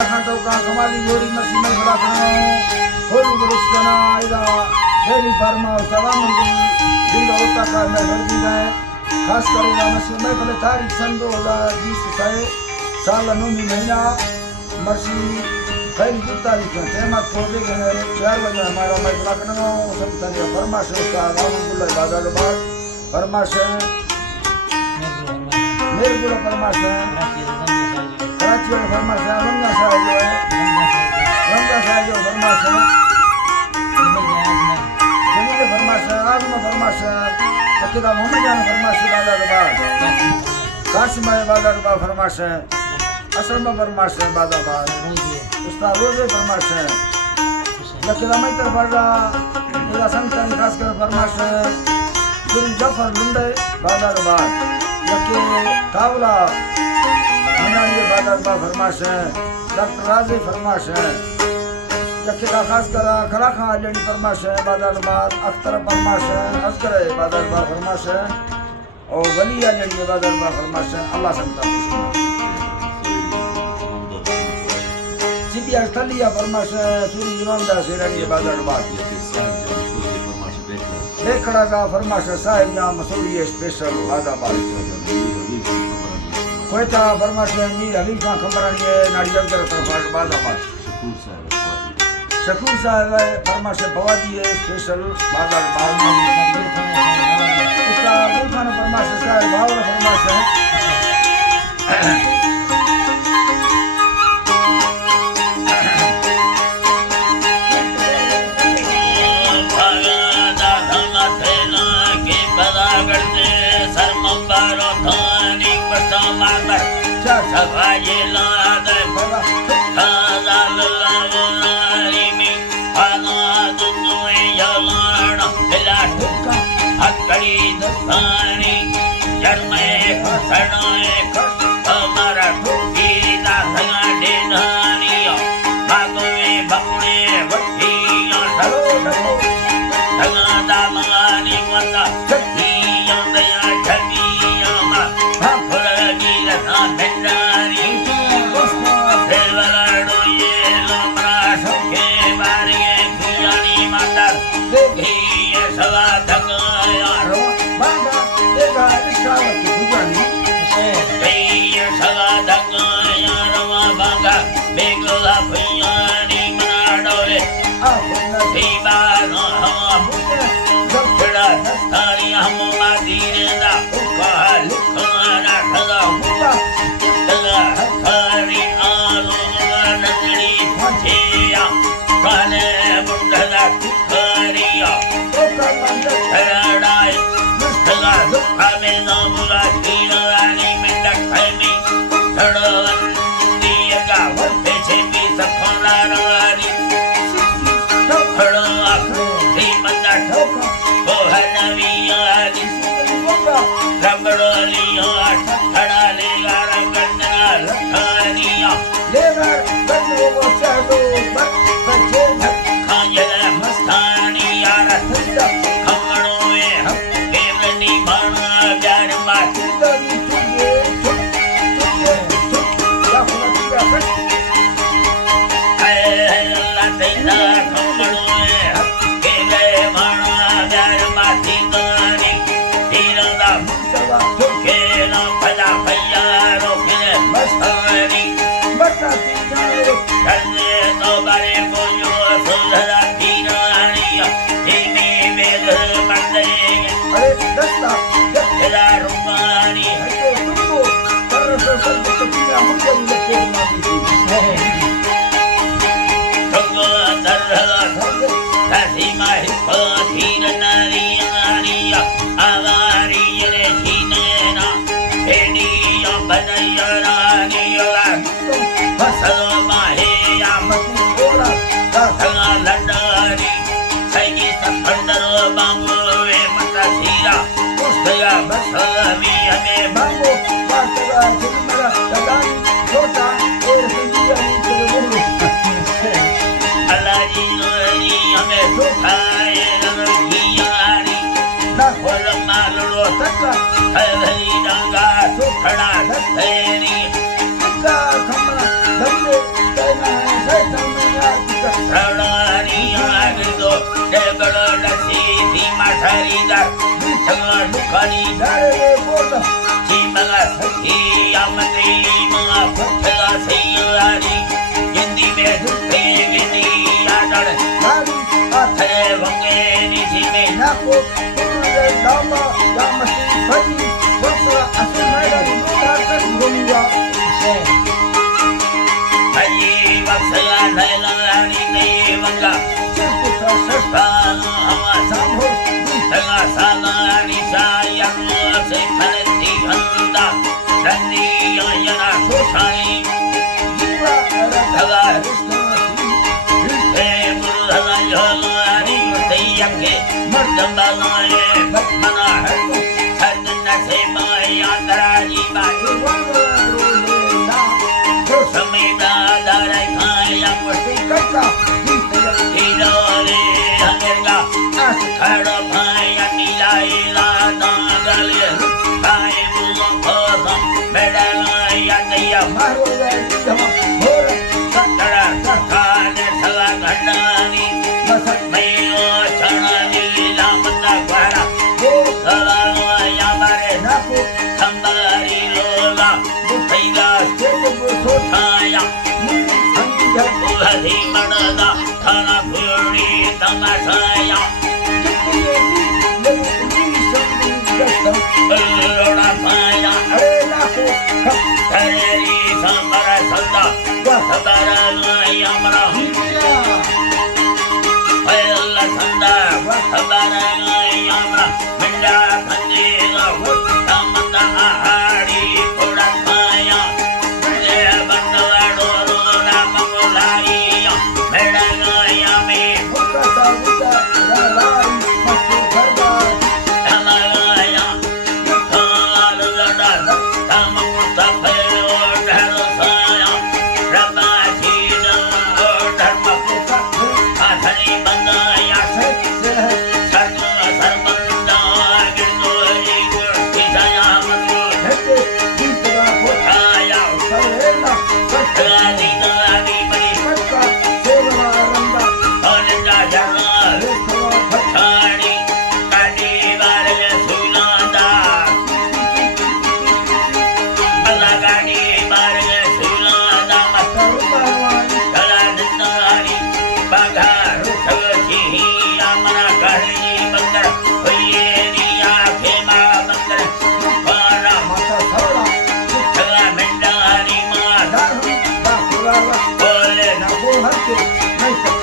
कमाली गोरी मसी में खड़ा खानो होली गुरुस्तना इदा डेली फार्मा सवा मंदिर जिंदा होता का मैं भर दी गए खास करेगा मसी में पहले तारीख सन 2020 है साल 9 महीना मसी पहली 2 तारीख है तेमा खोले गए 4 बजे हमारा मैं खड़ा खानो सब तरह फरमाश का रामगुल्ला बाजार बाग फरमाश मेरे गुला फरमाश कराची वाले फरमाश है रंगा साहब जो है रंगा साहब जो फरमाश है जमीले फरमाश है आजमा फरमाश है लकीदा मोहम्मद जान फरमाश है बाजार बाग कासिम भाई बाजार बाग फरमाश है असलमा फरमाश है बाजार बाग उस्ताद रोजे फरमाश है लकीदा मैतर फरदा इला संतन खास कर फरमाश है सुरी जफर लुंडे बाजार बाग लकी तावला ये बाजार बा फरमाश है डॉक्टर राजे फरमाश है जखेरा खास करा खरा खां जड़ी फरमाश है बाजार बार अख्तर फरमाश है अस्कर बाजार बा फरमाश है और वलिया जड़ी बाजार बा फरमाश है अल्लाह संता सीधी अस्थलिया फरमाश है सूरी ईमानदार से जड़ी बाजार बा देखड़ा का फरमाश है साहिब नाम मसूरी स्पेशल बाजार बा कोयता फरमाश है मीर हबीब खां खंबरानी है नारियल कर तरफ बाजाबाद शकूर साहब है फरमाश है बवादी है स्पेशल बाजाबाद उसका गुलखान फरमाश है साहब बावरा फरमाश है सवाये लाद खाजा लारी में खाना दुनुए यलाना दिला ठुका अकड़ी दुकानी जन्मे हसनाए हमारा ठुकी दाखला देनानिया भागवे भगुने वठिया सरो धगा दामानी वंदा छठिया दया छठिया मा भाफरनी रहा बेटा Naku, pura dama, dama sifari, waksa asemaya dunia tergolong. Cerita serta sambut jiwa adalah Boleh, nak buat hati, naik